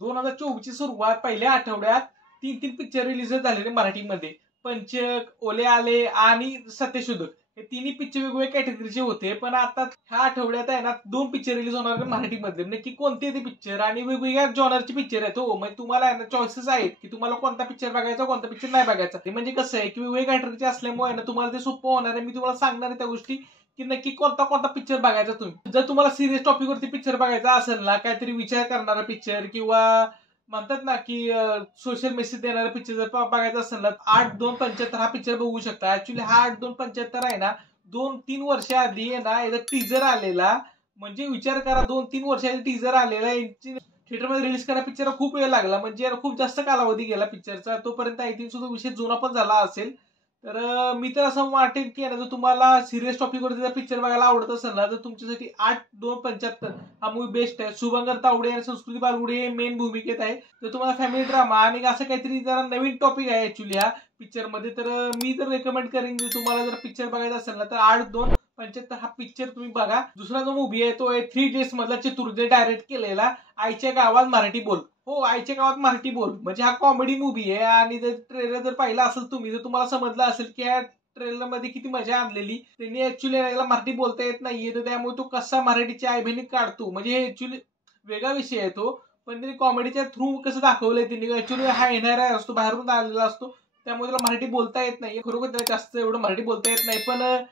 2024 ची सुरुवात पहिल्या आठवड्यात 3 पिक्चर रिलीज झालेले मराठीमध्ये. पंचक, ओले आले आणि सत्यशोधक हे तिन्ही पिक्चर वेगवेगळ्या कॅटेगरीचे होते. पण आता ह्या आठवड्यात आहे ना 2 पिक्चर रिलीज होणार आहेत मराठीमधले. नक्की कोणते ते पिक्चर आणि वेगवेगळ्या जॉनरचे पिक्चर आहेत. हो, म्हणजे तुम्हाला आहे ना चॉईसेस आहेत की तुम्हाला कोणता पिक्चर बघायचा, कोणता पिक्चर नाही बघायचा. ते म्हणजे कसं आहे की वेगवेगळ्या कॅटेगरीचे असल्यामुळे ना तुम्हाला ते सोपं होणार आहे. मी तुम्हाला सांगणार आहे त्या गोष्टी की नक्की कोणता कोणता पिक्चर बघायचा तुम्ही. जर तुम्हाला सिरियस टॉपिकवरती पिक्चर बघायचा असेल ना, काहीतरी विचार करणारा पिक्चर किंवा म्हणतात ना की सोशल मेसेज देणारा पिक्चर जर बघायचा असेल ना, 8/2/75 हा पिक्चर बघू शकता. ऍक्च्युली हा 8/2/75 आहे ना 2-3 वर्ष आधी आहे ना याचा टीजर आलेला. म्हणजे विचार करा 2-3 वर्षाचा टीजर आलेला. थिएटरमध्ये रिलीज करा पिक्चर खूप वेळ लागला. म्हणजे खूप जास्त कालावधी गेला पिक्चरचा. तोपर्यंत आय थिंक सुद्धा विषय जुना पण झाला असेल. तर मी तर असं वाटेन की जर तुम्हाला सिरियस टॉपिकवरती जर पिक्चर बघायला आवडत असेल ना तर तुमच्यासाठी 8/2/75 हा मूवी बेस्ट आहे. शुभंकर तावडे आणि संस्कृती बालगुडे मेन भूमिकेत आहे. तर तुम्हाला फॅमिली ड्रामा आणि असं काहीतरी जरा नवीन टॉपिक आहे ऍक्च्युली ह्या पिक्चर मध्ये. तर मी तर रेकमेंड करेन की तुम्हाला जर पिक्चर बघायचा असेल ना तर 8/2/75 हा पिक्चर तुम्ही बघा. दुसरा जो मूवी आहे तो आहे 3 डेज मधला चतुर्दे डायरेक्ट केलेला आईच्या गावात मराठी बोल. हो, आईच्या गावात मराठी बोल म्हणजे हा कॉमेडी मूवी आहे. आणि जर ट्रेलर जर पाहिला असेल तुम्ही तर तुम्हाला समजलं असेल की या ट्रेलर मध्ये किती मजा आणलेली. त्यांनी ऍक्च्युली याला मराठी बोलता येत नाहीये तर त्यामुळे तो कसा मराठीच्या आईबहिणी काढतो म्हणजे हे ऍक्च्युली वेगळा विषय आहे तो. पण त्यांनी कॉमेडीच्या थ्रू कसं दाखवलंय त्यांनी. ऍक्च्युली हा येणारा असतो, बाहेरून आलेला असतो, त्यामुळे त्याला मराठी बोलता येत नाही. खरोखर त्याला जास्त एवढं मराठी बोलता येत नाही. पण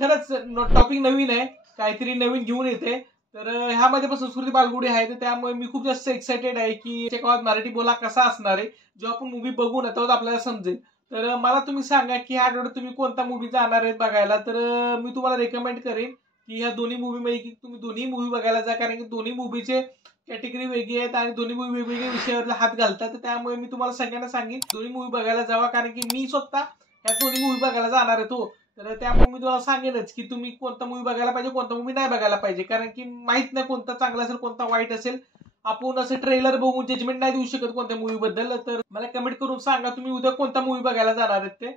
खरंच टॉपिक नवीन आहे, काहीतरी नवीन घेऊन येते. तर ह्यामध्ये पण संस्कृती बालगुडे आहे. तर त्यामुळे मी खूप जास्त एक्सायटेड आहे की गावात मराठी बोला कसा असणार आहे. जेव्हा आपण मूवी बघू ना तेव्हा आपल्याला समजेल. तर मला तुम्ही सांगा की ह्या आठवड्यात तुम्ही कोणता मूवी जाणार आहेत बघायला. तर मी तुम्हाला रेकमेंड करेन की ह्या दोन्ही मूवीपैकी तुम्ही दोन्ही मूवी बघायला जा. कारण की दोन्ही मूवीचे कॅटेगरी वेगळी आहेत आणि दोन्ही मूवी वेगवेगळ्या विषयावर हात घालतात. तर त्यामुळे मी तुम्हाला सगळ्यांना सांगेन दोन्ही मूवी बघायला जावा. कारण की मी स्वतः ह्या दोन्ही मूवी बघायला जाणार आहे तो. तर त्यामुळे मी तुम्हाला सांगेनच की तुम्ही कोणता मूवी बघायला पाहिजे, कोणता मूवी नाही बघायला पाहिजे. कारण की माहित नाही कोणता चांगला असेल, कोणता वाईट असेल. आपण असं ट्रेलर बघून जजमेंट नाही देऊ शकत कोणत्या मूवी बद्दल. तर मला कमेंट करून सांगा तुम्ही उद्या कोणता मूवी बघायला जाणार आहेत ते.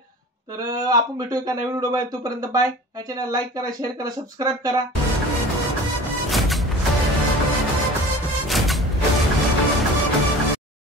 तर आपण भेटूया एका नवीन व्हिडिओ. तोपर्यंत बाय. या चॅनल लाईक करा, शेअर करा, सबस्क्राईब करा.